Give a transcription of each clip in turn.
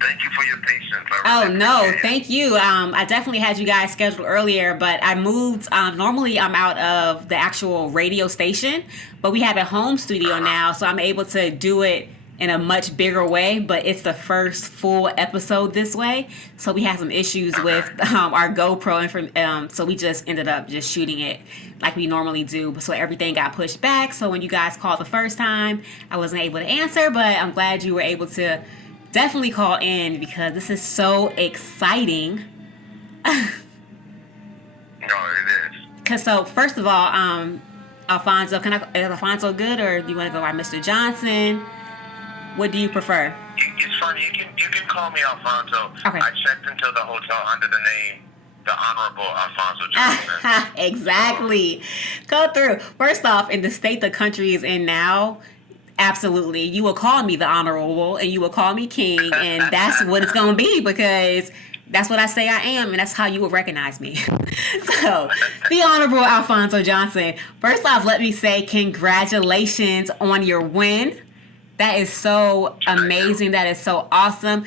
Thank you for your patience. Oh no, thank you. I definitely had you guys scheduled earlier, but I moved. Normally, I'm out of the actual radio station, but we have a home studio now, so I'm able to do it in a much bigger way. But it's the first full episode this way, so we had some issues with our GoPro, so we just ended up just shooting it like we normally do. So everything got pushed back. So when you guys called the first time, I wasn't able to answer, but I'm glad you were able to definitely call in because this is so exciting. No, it is. Cause so first of all, Alfonso, is Alfonso good or do you want to go by Mr. Johnson? What do you prefer? It's funny. You can call me Alfonso. Okay. I checked into the hotel under the name the Honorable Alfonso Johnson. Exactly. Go through. First off, in the state the country is in now, absolutely, you will call me the Honorable and you will call me King, and that's what it's going to be because that's what I say I am, and that's how you will recognize me. So, the Honorable Alfonso Johnson. First off, let me say congratulations on your win. That is so amazing. That is so awesome.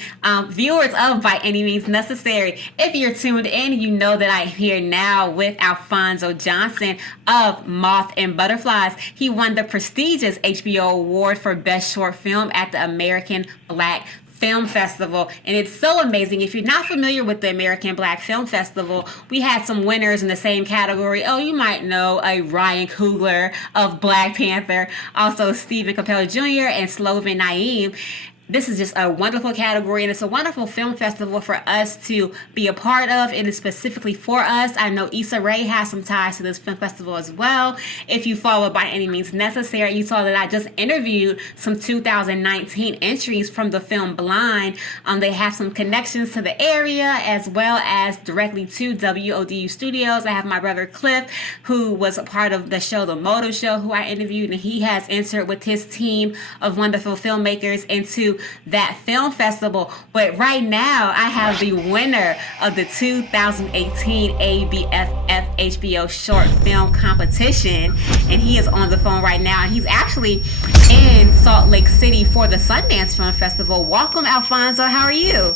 Viewers of By Any Means Necessary, if you're tuned in, you know that I'm here now with Alfonso Johnson of Moths and Butterflies. He won the prestigious HBO Award for Best Short Film at the American Black Film Festival, and it's so amazing. If you're not familiar with the American Black Film Festival, we had some winners in the same category. Oh, you might know Ryan Coogler of Black Panther, also Stephen Capello Jr. and Sloven Naeem. This is just a wonderful category, and it's a wonderful film festival for us to be a part of. It is specifically for us. I know Issa Rae has some ties to this film festival as well. If you follow By Any Means Necessary, you saw that I just interviewed some 2019 entries from the film Blind. They have some connections to the area as well as directly to WODU Studios. I have my brother Cliff, who was a part of the show The Moto Show, who I interviewed, and he has entered with his team of wonderful filmmakers into that film festival. But right now I have the winner of the 2018 ABFF HBO short film competition, and he is on the phone right now, and he's actually in Salt Lake City for the Sundance Film Festival. Welcome, Alfonso. How are you?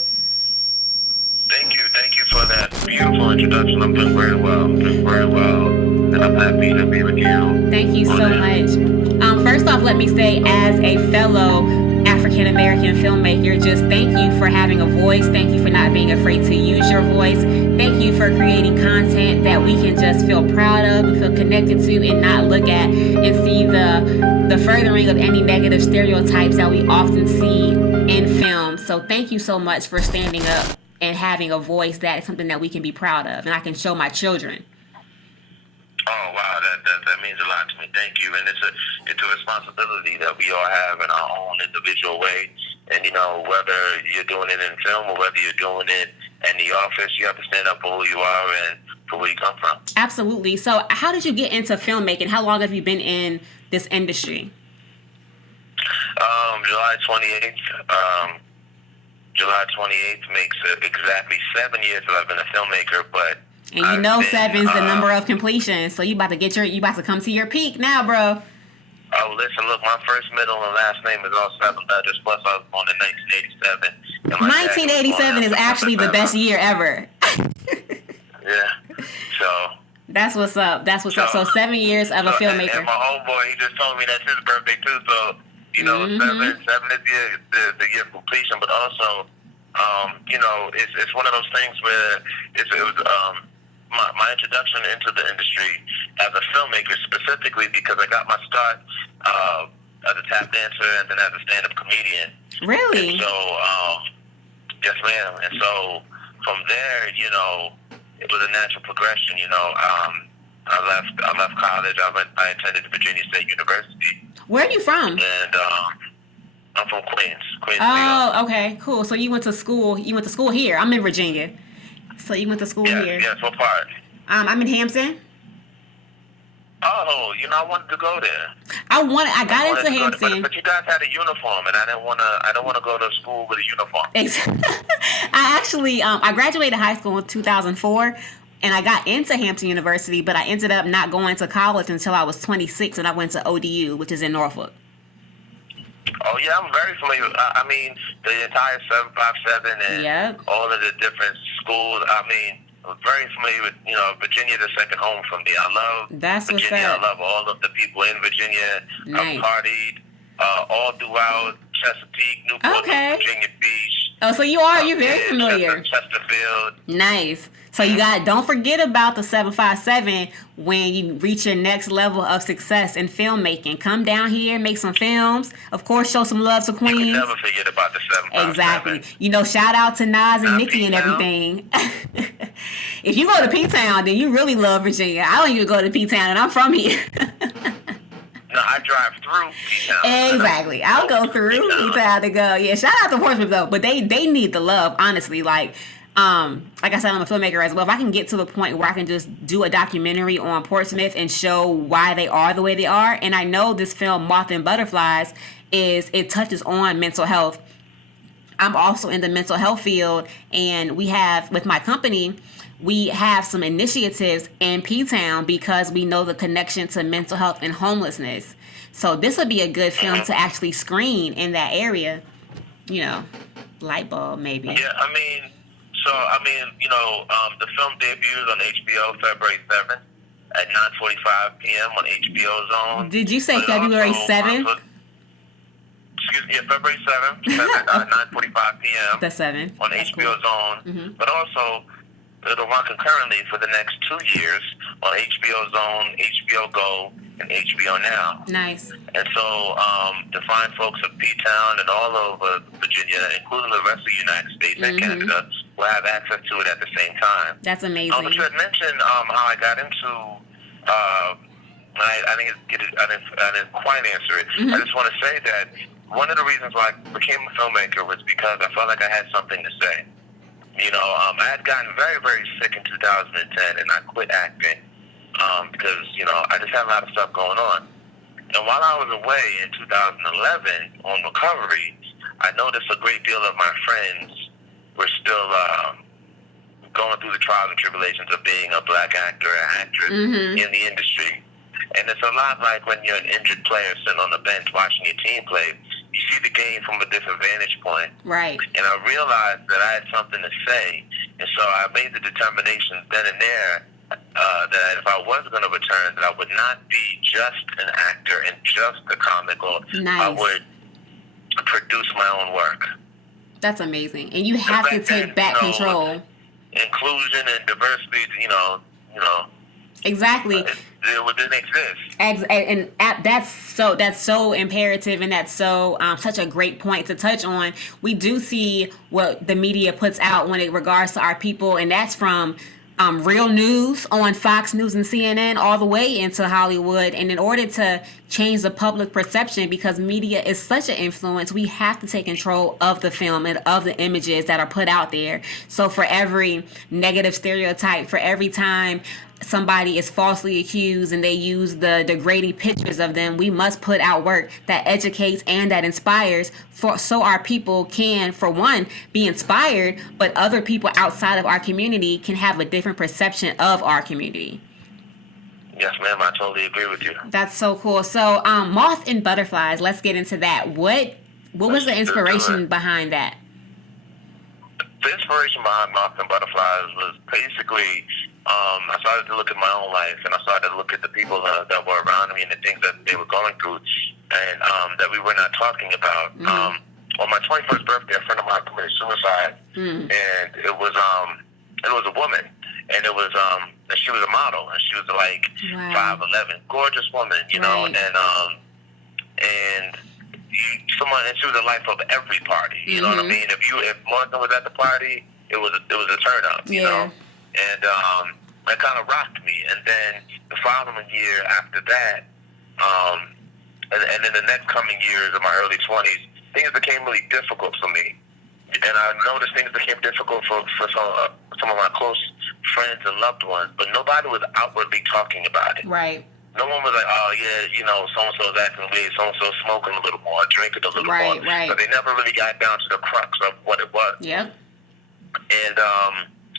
Thank you for that beautiful introduction. I'm doing very well. And I'm happy to be with you. Thank you so much. First off, let me say, as a fellow African American filmmaker, just thank you for having a voice. Thank you for not being afraid to use your voice. Thank you for creating content that we can just feel proud of and feel connected to, and not look at and see the furthering of any negative stereotypes that we often see in film. So thank you so much for standing up and having a voice that is something that we can be proud of and I can show my children. Oh wow, that means a lot to me. Thank you, and it's a responsibility that we all have in our own individual way. And whether you're doing it in film or whether you're doing it in the office, you have to stand up for who you are and for where you come from. Absolutely. So, how did you get into filmmaking? How long have you been in this industry? July 28th. July 28th makes exactly 7 years that I've been a filmmaker, but. And seven's the number of completion, so you about to come to your peak now, bro. Oh, listen, look, my first, middle, and last name is all 7 letters, plus I was born in 1987. 1987 is actually the best year ever. Yeah, so. That's what's up. So 7 years of a filmmaker. And my homeboy, he just told me that's his birthday too, so, seven is the year of completion, but also, it's one of those things where it was my introduction into the industry as a filmmaker, specifically because I got my start as a tap dancer and then as a stand-up comedian. Really? And so, yes, ma'am. And so from there, it was a natural progression. I left college. I attended Virginia State University. Where are you from? And I'm from Queens. Oh, okay, cool. So you went to school. You went to school here. I'm in Virginia. So you went to school here. Yes, what part? I'm in Hampton. Oh, I wanted to go there. I got into Hampton. But you guys had a uniform, and I don't want to go to school with a uniform. I actually, I graduated high school in 2004, and I got into Hampton University, but I ended up not going to college until I was 26, and I went to ODU, which is in Norfolk. Oh yeah, I'm very familiar. I mean, the entire 757 and Yep. all of the different schools. I mean, I'm very familiar with Virginia, the second home for me. I love That's what's Virginia. I up. love all of the people in Virginia. I've Nice. partied all throughout Chesapeake, Newport, Okay. Virginia Beach. Oh, so you're very familiar. Chesterfield. Nice. So you don't forget about the 757 when you reach your next level of success in filmmaking. Come down here, make some films. Of course, show some love to You can Queens. never forget about the 757. Exactly. Shout out to Nas and Nicki and everything. If you go to P-Town, then you really love Virginia. I don't even go to P-Town, and I'm from here. No, I drive through P-Town. Exactly. I'll go through P-Town to go. Yeah, shout out to Portsmouth, though. But they need the love, honestly. Like I said, I'm a filmmaker as well. If I can get to the point where I can just do a documentary on Portsmouth and show why they are the way they are, and I know this film, Moths and Butterflies, it touches on mental health. I'm also in the mental health field, and we have, with my company, we have some initiatives in P-Town because we know the connection to mental health and homelessness. So this would be a good film to actually screen in that area. Light bulb maybe. Yeah, the film debuts on HBO February 7th at 9:45 p.m. on HBO Zone. Did you say February 7th? Excuse me, February 7th at 9:45 p.m. The 7th. On That's HBO cool. Zone. Mm-hmm. But also, it'll run concurrently for the next 2 years on HBO Zone, HBO Go, and HBO Now. Nice. And so, to find folks of P-Town and all over Virginia, including the rest of the United States and Canada, will have access to it at the same time. That's amazing. But you had mentioned how I got into. I didn't quite answer it. I just want to say that one of the reasons why I became a filmmaker was because I felt like I had something to say. I had gotten very, very sick in 2010, and I quit acting because I just had a lot of stuff going on. And while I was away in 2011 on recovery, I noticed a great deal of my friends were still going through the trials and tribulations of being a black actor or actress in the industry. And it's a lot like when you're an injured player sitting on the bench watching your team play. You see the game from a different vantage point. Right. And I realized that I had something to say. And so I made the determination then and there that if I was going to return, that I would not be just an actor and just a comical. Nice. I would produce my own work. That's amazing. And you have to take back control. Inclusion and diversity, Exactly. It didn't exist. And that's so imperative, and that's so such a great point to touch on. We do see what the media puts out when it regards to our people, and that's from real news on Fox News and CNN all the way into Hollywood. And in order to change the public perception, because media is such an influence, we have to take control of the film and of the images that are put out there. So for every negative stereotype, for every time somebody is falsely accused and they use the degrading pictures of them, we must put out work that educates and that inspires, so our people can, for one, be inspired, but other people outside of our community can have a different perception of our community. Yes, ma'am, I totally agree with you. That's so cool. So Moths and Butterflies, let's get into that. What was the inspiration behind that? The inspiration behind Moths and Butterflies was basically I started to look at my own life, and I started to look at the people that were around me and the things that they were going through, and that we were not talking about. On my 21st birthday, a friend of mine committed suicide, and it was a woman, and it was and she was a model, and she was like 5'11", gorgeous woman, know, and and she was the life of every party. You know what I mean? If Morgan was at the party, it was a turn up. You know. And that kind of rocked me. And then the following year after that, and in the next coming years of my early 20s, things became really difficult for me. And I noticed things became difficult for some of my close friends and loved ones, but nobody was outwardly talking about it. Right. No one was like, oh, yeah, so-and-so's acting weird, so-and-so's smoking a little more, drinking a little more. Right. But they never really got down to the crux of what it was. Yep. And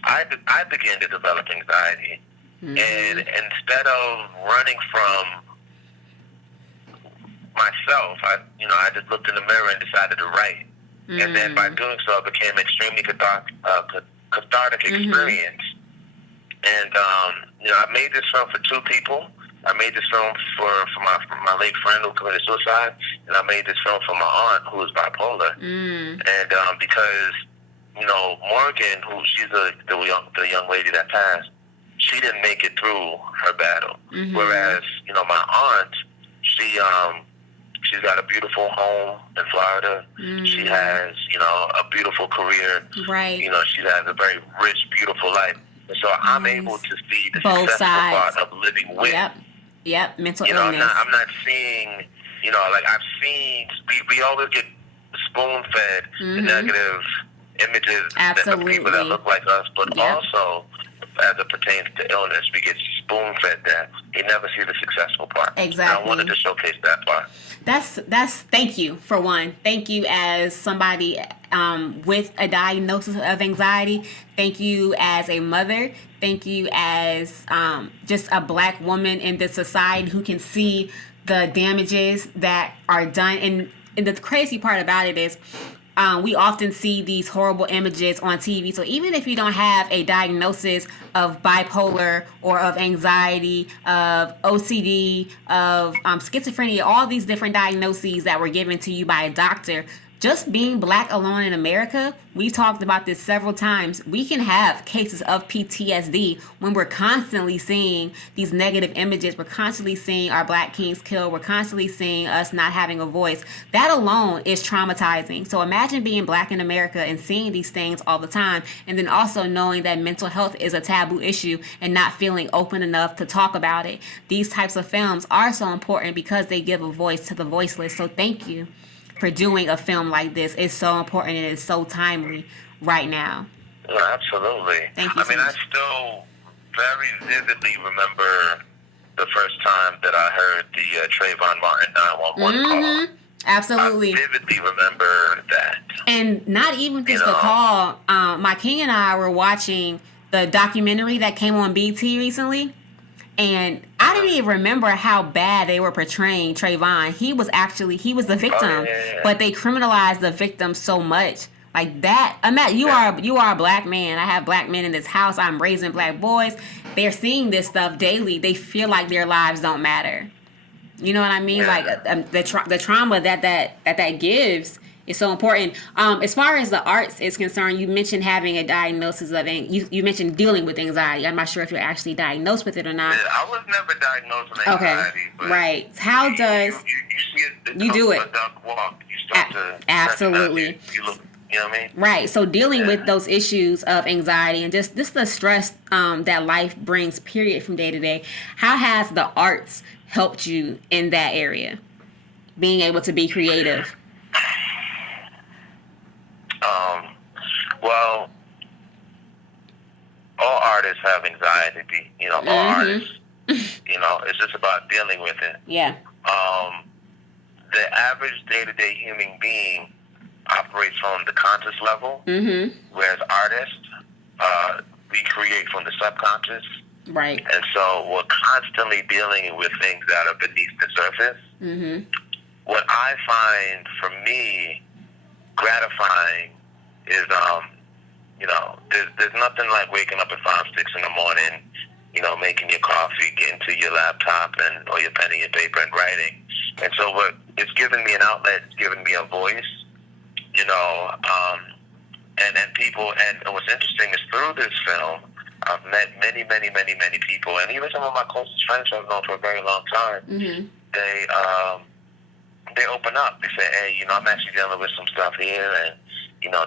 I began to develop anxiety, and instead of running from myself. I just looked in the mirror and decided to write. And then by doing so, it became an extremely cathartic experience. And, I made this film for two people. I made this film for my late friend who committed suicide, and I made this film for my aunt who is bipolar. And because, Morgan, who she's the young lady that passed, she didn't make it through her battle. Whereas, my aunt, she's got a beautiful home in Florida. She has, a beautiful career. Right. She has a very rich, beautiful life. And so I'm able to see the both successful sides part of living with. Yep. Mental illness. I'm not seeing, like I've seen, we always get spoon-fed the negative images of people that look like us, but also as it pertains to illness, we get spoon-fed that. You never see the successful part. Exactly. And I wanted to showcase that part. That's thank you for one. Thank you as somebody with a diagnosis of anxiety. Thank you as a mother. Thank you as just a Black woman in this society who can see the damages that are done. And the crazy part about it is we often see these horrible images on TV. So even if you don't have a diagnosis of bipolar or of anxiety, of OCD, of schizophrenia, all these different diagnoses that were given to you by a doctor, just being Black alone in America, we talked about this several times. We can have cases of PTSD when we're constantly seeing these negative images. We're constantly seeing our Black kings killed. We're constantly seeing us not having a voice. That alone is traumatizing. So imagine being Black in America and seeing these things all the time, and then also knowing that mental health is a taboo issue and not feeling open enough to talk about it. These types of films are so important because they give a voice to the voiceless. So thank you for doing a film like this. It's so important and it's so timely right now. Absolutely. Thank you. I still very vividly remember the first time that I heard the Trayvon Martin 911 call. Absolutely. I vividly remember that. And not even just the call. My king and I were watching the documentary that came on BT recently. And I didn't even remember how bad they were portraying Trayvon. He was the victim, but they criminalized the victim so much. Like that. You are a Black man. I have Black men in this house. I'm raising Black boys. They're seeing this stuff daily. They feel like their lives don't matter. You know what I mean? Like the trauma that gives is so important. As far as the arts is concerned, you mentioned having a diagnosis of you mentioned dealing with anxiety. I'm not sure if you're actually diagnosed with it or not. Yeah, I was never diagnosed with anxiety. Okay, right. How does you see it? You do it? A duck walk. You start to absolutely. You look. You know what I mean? Right. So dealing with those issues of anxiety and just the stress that life brings, period, from day to day. How has the arts helped you in that area? Being able to be creative. Well, all artists have anxiety. All artists. It's just about dealing with it. Yeah. The average day-to-day human being operates from the conscious level, whereas artists, we create from the subconscious. Right. And so we're constantly dealing with things that are beneath the surface. What I find, for me, gratifying is, there's nothing like waking up at 5, 6 in the morning, making your coffee, getting to your laptop or your pen and your paper and writing. And so it's given me an outlet, it's given me a voice, and people, and what's interesting is through this film, I've met many, many, many, many people, and even some of my closest friends who I've known for a very long time, they open up. They say, hey, I'm actually dealing with some stuff here, and,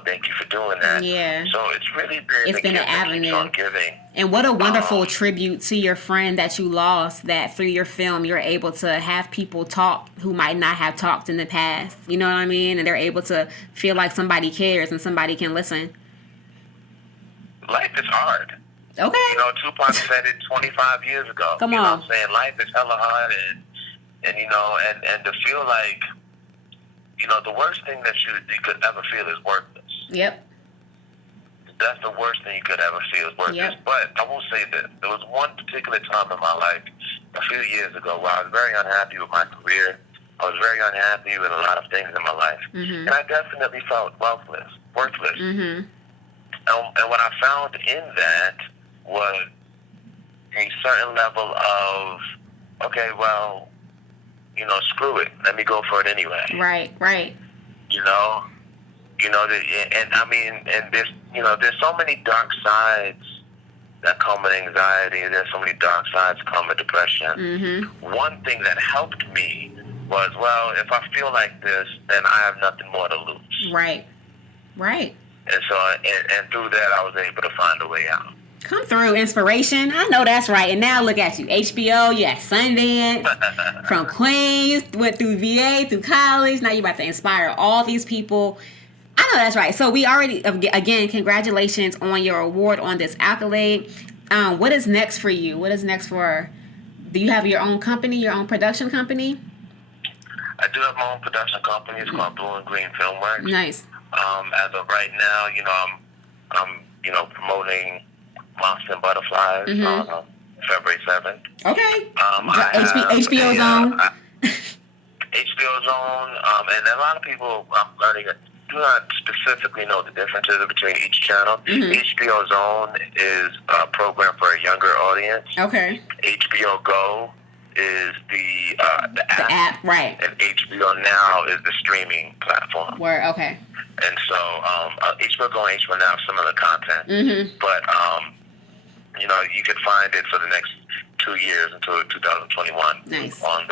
thank you for doing that. Yeah. So it's really been an avenue. On giving. And what a wonderful tribute to your friend that you lost, that through your film, you're able to have people talk who might not have talked in the past. You know what I mean? And they're able to feel like somebody cares and somebody can listen. Life is hard. Okay. Tupac said it 25 years ago. Come on. You know what I'm saying? Life is hella hard, and to feel like, the worst thing that you could ever feel is worthless. Yep. That's the worst thing you could ever feel is worthless. Yep. But I will say this. There was one particular time in my life, a few years ago, where I was very unhappy with my career. I was very unhappy with a lot of things in my life. And I definitely felt worthless. And what I found in that was a certain level of, okay, well, you know, screw it. Let me go for it anyway. Right. And I mean, and there's so many dark sides that come with anxiety. There's so many dark sides that come with depression. One thing that helped me was, well, if I feel like this, then I have nothing more to lose. Right. And so, and through that, I was able to find a way out. Come through, inspiration. I know that's right. And now look at you. HBO, you at Sundance, from Queens, went through VA, through college. Now you're about to inspire all these people. I know that's right. So we already, again, congratulations on your award, on this accolade. What is next for you? What is next for, do you have your own company, your own production company? I do have my own production company. It's called Blue and Green Filmworks. Nice. As of right now, I'm promoting Moths and Butterflies on February 7th. Okay. HBO Zone. HBO Zone, and a lot of people do not specifically know the differences between each channel. HBO Zone is a program for a younger audience. Okay. HBO Go is the app, right? And HBO Now is the streaming platform. Word, okay. And so HBO Go and HBO Now have similar content, but you can find it for the next 2 years until 2021 nice. on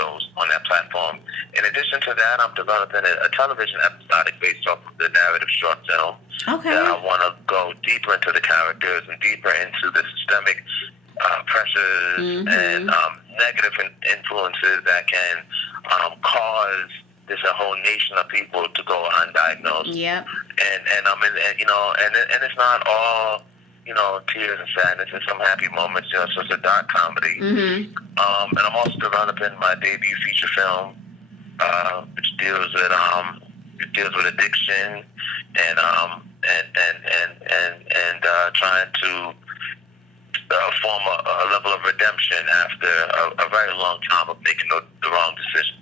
that platform. In addition to that, I'm developing a television episodic based off of the narrative short film. Okay. That I want to go deeper into the characters and deeper into the systemic pressures and negative influences that can cause a whole nation of people to go undiagnosed. Yep. And it's not all tears and sadness, and some happy moments. So it's a dark comedy. And I'm also developing my debut feature film, which deals with addiction and trying to form a level of redemption after a very long time of making the wrong decisions.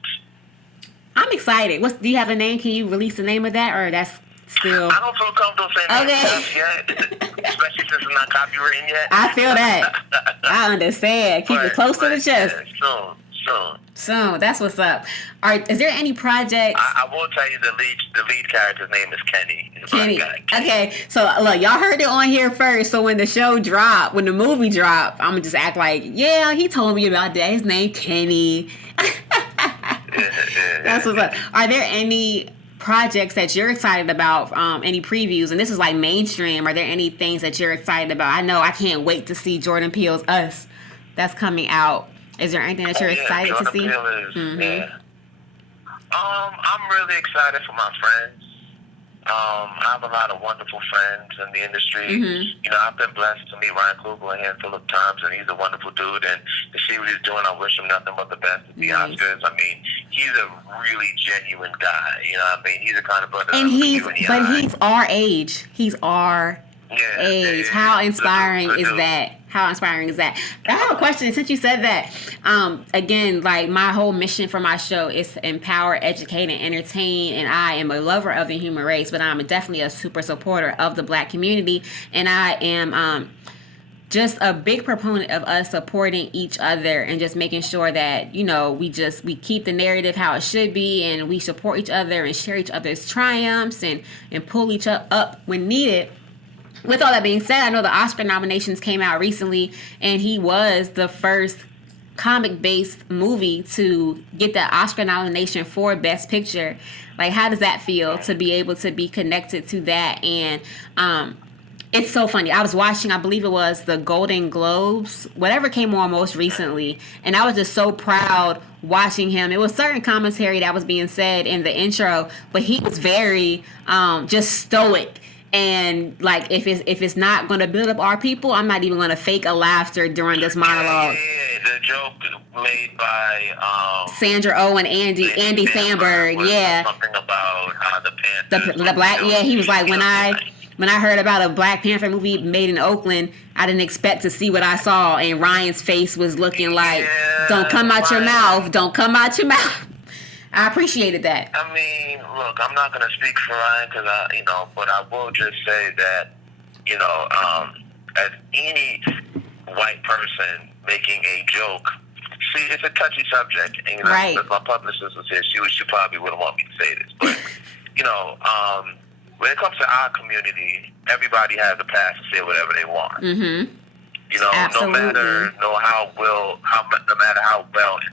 I'm excited. Do you have a name? Can you release the name of that, or that's still? I don't feel comfortable saying that yet, especially since it's not copywritten yet. I feel that. I understand. Keep it close to the chest. Yeah, soon. That's what's up. Is there any projects? I will tell you the lead character's name is Kenny. Kenny. Okay, so look, y'all heard it on here first. So when the movie dropped, I'm gonna just act like, yeah, he told me about that. His name Kenny. That's what's up. Are there any projects that you're excited about? Any previews? And this is like mainstream. Are there any things that you're excited about? I know I can't wait to see Jordan Peele's Us. That's coming out. Is there anything that you're excited Jordan to see? Peele is, I'm really excited for my friends. I have a lot of wonderful friends in the industry. I've been blessed to meet Ryan Coogler a handful of times, and he's a wonderful dude. And to see what he's doing, I wish him nothing but the best at the Oscars. I mean, he's a really genuine guy. He's the kind of brother. And he's our age. He's our age. How inspiring is that? How inspiring is that? I have a question. Since you said that, again, like my whole mission for my show is to empower, educate, and entertain. And I am a lover of the human race, but I'm definitely a super supporter of the Black community. And I am just a big proponent of us supporting each other and just making sure that, we keep the narrative how it should be, and we support each other and share each other's triumphs and pull each other up when needed. With all that being said, I know the Oscar nominations came out recently, and he was the first comic-based movie to get the Oscar nomination for Best Picture. Like, how does that feel to be able to be connected to that? And it's so funny. I was watching, I believe it was the Golden Globes, whatever came on most recently, and I was just so proud watching him. It was certain commentary that was being said in the intro, but he was very just stoic. And like, if it's not going to build up our people, I'm not even going to fake a laughter during this monologue. Yeah, the joke made by Sandra Oh and Andy Samberg. Yeah, something about the Panthers. The black. Yeah, he was like, when I heard about a Black Panther movie made in Oakland, I didn't expect to see what I saw. And Ryan's face was looking like, "Don't come out your mouth. Don't come out your mouth." I appreciated that. I mean, look, I'm not going to speak for Ryan because but I will just say that, as any white person making a joke, see, it's a touchy subject, and right. If my publicist was here, she probably wouldn't want me to say this, but when it comes to our community, everybody has a pass to say whatever they want. Mm-hmm. No matter how well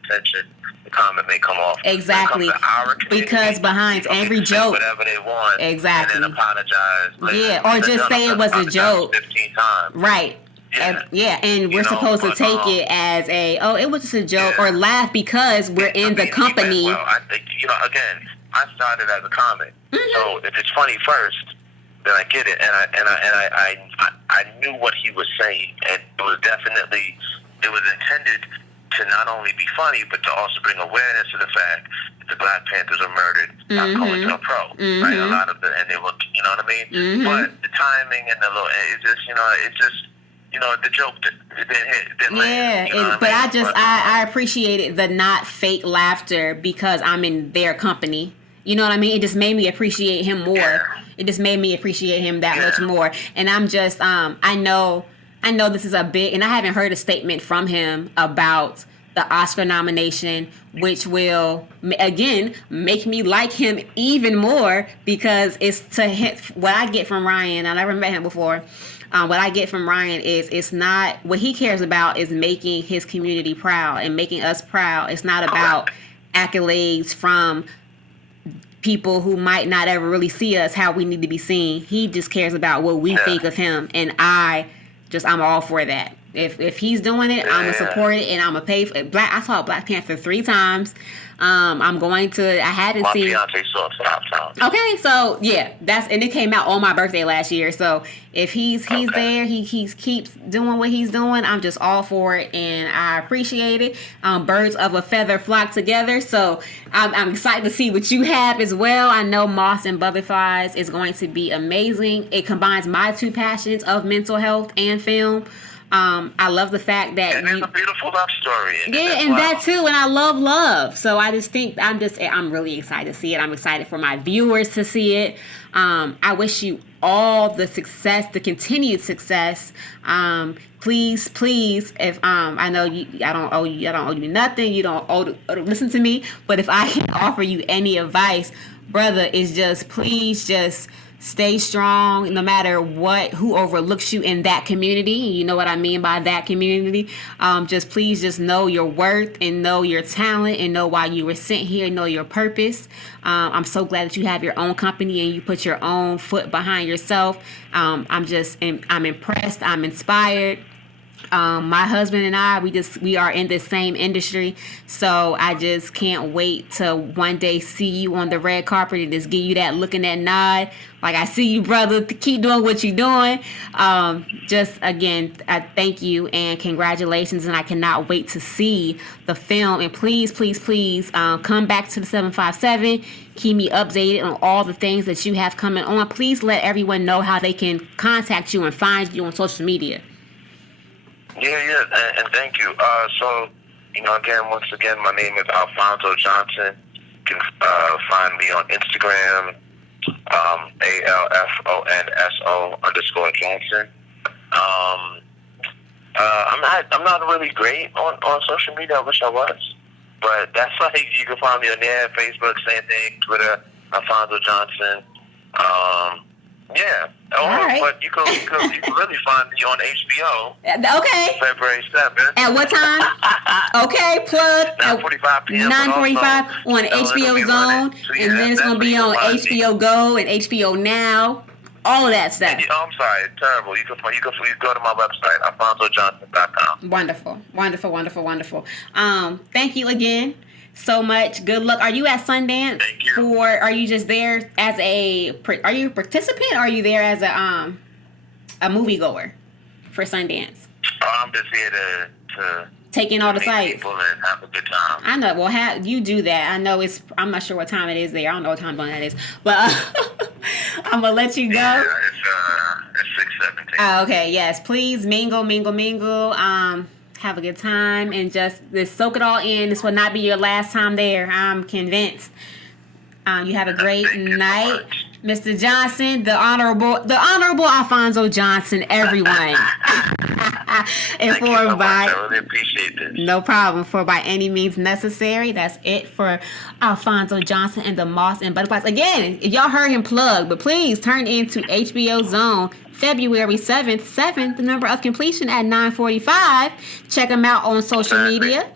intentioned the comment may come off. Exactly. Because behind every joke, whatever they want, exactly, and then apologize later. Yeah, or just say it was a joke. 15 times. Right. And we're supposed to take it as it was just a joke, or laugh because we're in the company. Well, I think, again, I started as a comic, so if it's funny first, then I get it, and I knew what he was saying, and it was intended to not only be funny, but to also bring awareness to the fact that the Black Panthers are murdered by COINTELPRO, right? A lot of and they were, you know what I mean? But the timing and the joke didn't land. Yeah, I appreciated the not fake laughter because I'm in their company. You know what I mean? It just made me appreciate him more. Yeah. It just made me appreciate him that much more. And I'm just, I know this is a big, and I haven't heard a statement from him about the Oscar nomination, which will, again, make me like him even more because it's to him, what I get from Ryan, I never met him before, what I get from Ryan is it's not, what he cares about is making his community proud and making us proud. It's not about accolades from people who might not ever really see us how we need to be seen. He just cares about what we think of him, and I'm all for that. If he's doing it, I'm gonna support it, and I'm gonna pay for it. I saw Black Panther 3 times. I'm going to. I haven't seen. My fiance saw it 5 times. Okay, so yeah, and it came out on my birthday last year. So if he's there, he keeps doing what he's doing. I'm just all for it, and I appreciate it. Birds of a feather flock together. So I'm excited to see what you have as well. I know Moths and Butterflies is going to be amazing. It combines my 2 passions of mental health and film. I love the fact that it's a beautiful love story. That too, and I love love. So I just think I'm really excited to see it. I'm excited for my viewers to see it. I wish you all the success, the continued success. Please, if I know I don't owe you nothing. You don't owe to listen to me. But if I can offer you any advice, brother, is just please just stay strong no matter who overlooks you in that community. You know what I mean by that community. Please know your worth and know your talent and know why you were sent here, know your purpose. I'm so glad that you have your own company and you put your own foot behind yourself. I'm impressed. I'm inspired. My husband and I, we are in the same industry, so I just can't wait to one day see you on the red carpet and just give you that look and that nod. Like, I see you, brother. Keep doing what you're doing. Again, I thank you and congratulations, and I cannot wait to see the film. And please, come back to the 757. Keep me updated on all the things that you have coming on. Please let everyone know how they can contact you and find you on social media. Yeah, and thank you. Once again, my name is Alfonso Johnson. You can find me on Instagram, ALFONSO_Johnson. I'm not really great on social media. I wish I was, but that's like you can find me on there, Facebook, same thing, Twitter, Alfonso Johnson. Right. But you can really find me on HBO. Okay. February 7th. At what time? Okay, plug. 9:45 p.m. 9:45 on HBO Zone, and then it's gonna be on HBO Go and HBO Now. All of that stuff. I'm sorry, it's terrible. You can go to my website, alfonsojohnson.com. Wonderful. Thank you again so much. Good luck. Are you at Sundance? Thank you. Are you just there as are you a participant, or are you there as a moviegoer for Sundance? I'm just here to take in all the sights. People and have a good time. I know. Well, you do that. I know I'm not sure what time it is there. I don't know what time that is, but I'm gonna let you go. Yeah, it's 6:17. Okay. Yes. Please mingle. have a good time, and just soak it all in. This will not be your last time there. I'm convinced. You have a great night, Mr. Johnson, the honorable Alfonso Johnson, everyone. And Thank you so much. I really appreciate this. No problem. For By Any Means Necessary. That's it for Alfonso Johnson and the Moths and Butterflies. Again, y'all heard him plug, but please turn into HBO Zone February 7th, the number of completion at 9:45. Check him out on social media.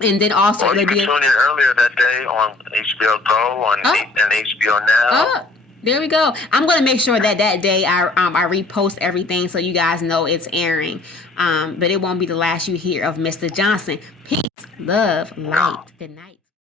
And then also, you can tune in earlier that day on HBO Go and HBO Now. There we go. I'm going to make sure that day I repost everything so you guys know it's airing. But it won't be the last you hear of Mr. Johnson. Peace, love, light. Good night.